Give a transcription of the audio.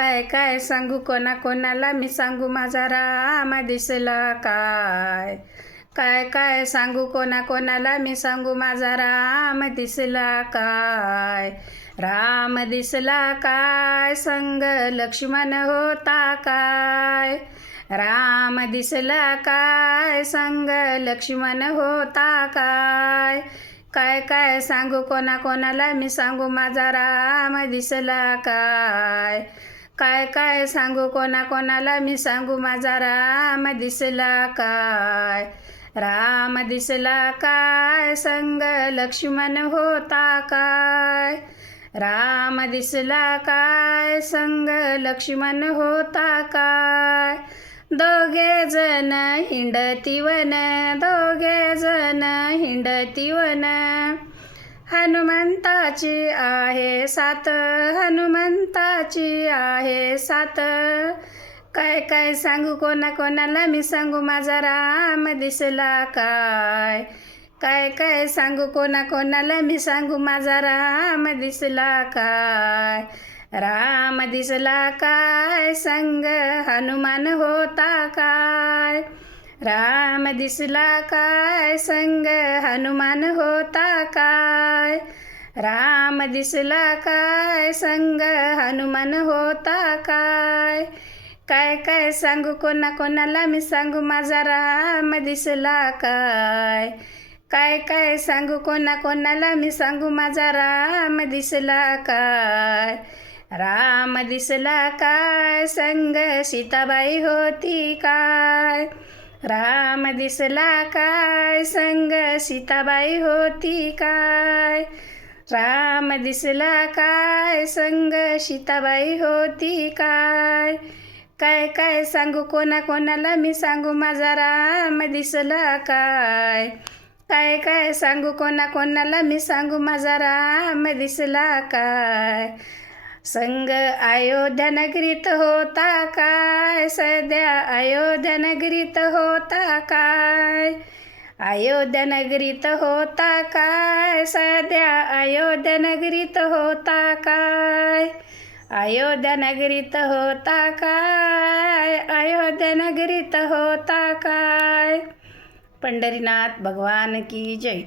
काय काय सांगू कोणाला मी सांगू माझा राम दिसला काय. काय काय सांगू कोणाला मी सांगू माझा राम दिसला काय. राम दिसला काय संग लक्ष्मण होता काय. राम दिसला काय संग लक्ष्मण होता काय. काय काय सांगू कोणाला मी सांगू माझा राम दिसला काय. काय काय सांगू कोणाला मी सांगू माझा राम दिसला काय. राम दिसला काय संग लक्ष्मण होता काय. राम दिसला काय संग लक्ष्मण होता काय. दोघे जण हिंडती वन, दोघे जण हिंडती वन. हनुमंताची आहे साथ, हनुमंताची आहे साथ. काय काय सांगू कोणाला मी सांगू माझा राम दिसला काय. काय काय सांगू कोणाला मी सांगू माझा राम दिसला काय. राम दिसला काय संग हनुमान होता काय. राम दिसला काय संग हनुमान होता काय. राम दिसला काय संग हनुमान होता काय. काय काय सांगू कोणाला मी सांगू माझा राम दिसला काय. काय काय सांगू कोणाला मी सांगू माझा राम दिसला काय. राम दिसला काय संग सीताबाई होती काय. राम दिसला काय संग सीताबाई होती काय. राम दिसला काय संग सीताबाई होती काय. काय काय सांगू कोणाला मी सांगू माझा राम दिसला काय. काय काय सांगू कोणाला मी सांगू माझा राम दिसला काय. संग अयोध्या नगरीत होता काय, सध्या अयोध्या नगरीत होता काय. अयोध्या नगरीत होता काय, सध्या अयोध्या नगरीत होता काय. अयोध्या नगरीत होता काय, अयोध्या नगरीत होता काय. पंढरीनाथ भगवान की जय.